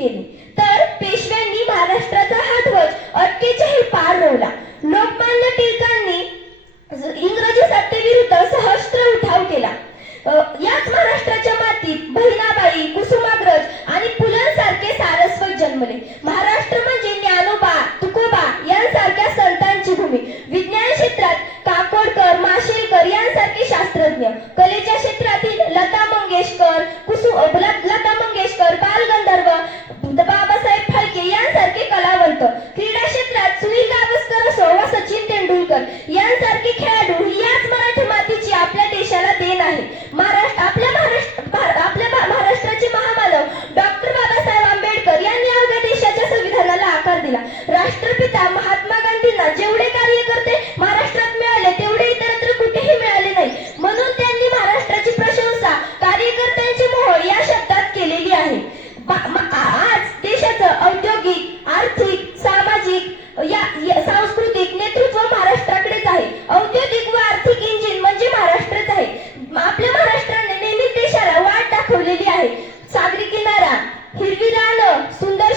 केली तर पेशव्यांनी महाराष्ट्राचा हा ध्वज अटकेच्याही पार रोवला. लोकमान्य टिळकांनी इंग्रजी सत्तेविरुद्ध सहस्त्र उठाव केला. याच महाराष्ट्राच्या मातीत बहिणाबाई कुसुमाग्रज आणि पुलांसारखे सारस्वत जन्मले. महाराष्ट्र म्हणजे ज्ञानोबा तुकोबा यांसारख्या संतांची भूमी. विज्ञान क्षेत्रात काकोडकर माशेलकर यांसारखे शास्त्रज्ञ. कलेच्या क्षेत्रातील लता मंगेशकर कुसु लता मंगेशकर बालगंधर्व राष्ट्रपिता महात्मा गांधींना जेवढे कार्यकर्ते महाराष्ट्रात मिळाले तेवढे इतरत्र कुठेही मिळाले नाही. म्हणून त्यांनी महाराष्ट्राची प्रशंसा कार्यकर्त्यांची मोहोळ या शब्दात केलेली आहे. आज देशाचं औद्योगिक आर्थिक सामाजिक या या- सांस्कृतिक नेतृत्व महाराष्ट्राकडेच आहे. औद्योगिक व आर्थिक इंजिन म्हणजे महाराष्ट्रच आहे. आपल्या महाराष्ट्राने नेहमी देशाला वाट दाखवलेली आहे. सागरी किनारा हिरवी रानं सुंदर